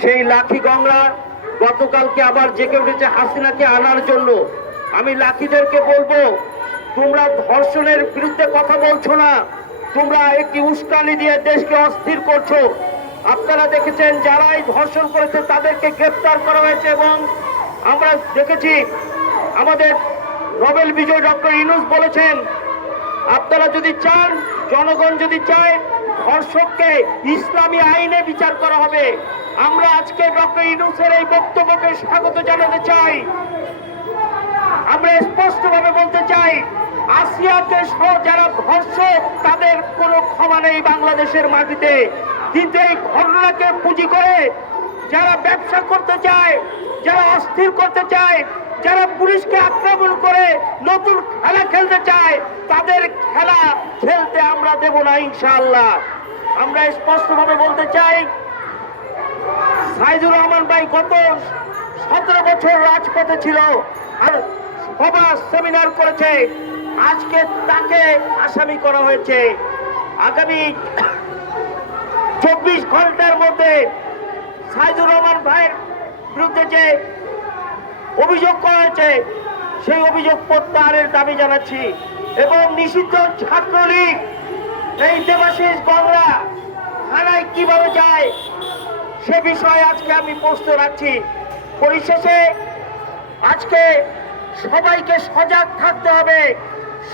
সেই লাঠি গংরা গতকালকে আবার জেগে উঠেছে হাসিনাকে আনার জন্য। আমি লাঠিদেরকে বলবো, তোমরা ধর্ষণের বিরুদ্ধে কথা বলছো না, তোমরা একটি উস্কানি দিয়ে দেশকে অস্থির করছো। আপনারা দেখেছেন যারাই ধর্ষণ করেছে তাদেরকে গ্রেফতার করা হয়েছে এবং আমরা দেখেছি আমাদের নোবেল বিজয়ী ডক্টর ইউনূস বলেছেন, আপনারা যদি চান, জনগণ যদি চায়, ধর্ষককে ইসলামী আইনে বিচার করা হবে। আমরা আজকে ডক্টর ইউনূসের এই বক্তব্যকে স্বাগত জানাতে চাই। আমরা স্পষ্টভাবে বলতে চাই, আসিয়াকে সহ যারা ধর্ষক তাদের কোনো ক্ষমা নেই বাংলাদেশের মাটিতে। কিন্তু এই ঘটনাকে পুঁজি করে যারা ব্যবসা করতে চায়, যারা অস্থির করতে চায়, যারা পুলিশকে আক্রমণ করে নতুন খেলা খেলতে চায়, তাদের খেলা খেলতে আমরা দেব না ইনশাআল্লাহ। আমরা স্পষ্টভাবে বলতে চাই, সাইদুর রহমান ভাই গত 17 বছর রাজপথে ছিল আর সভা সেমিনার করেছে, আজকে তাকে আসামি করা হয়েছে। আগামী 24 ঘন্টার মধ্যে সাইদুর রহমান ভাইয়ের বিরুদ্ধে যে অভিযোগ করা হয়েছে সেই অভিযোগ প্রত্যাহারের দাবি জানাচ্ছি। এবং নিষিদ্ধ ছাত্রলীগ এই দেবাশিস গংরা থানায় কিভাবে যায় সে বিষয়ে আজকে আমি প্রশ্ন রাখছি। পরিশেষে আজকে সবাইকে সজাগ থাকতে হবে।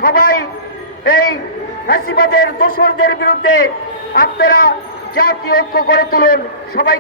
সবাই এই ফ্যাসিবাদের দোসরদের বিরুদ্ধে আপনারা জাতীয় ঐক্য গড়ে তুলুন। সবাই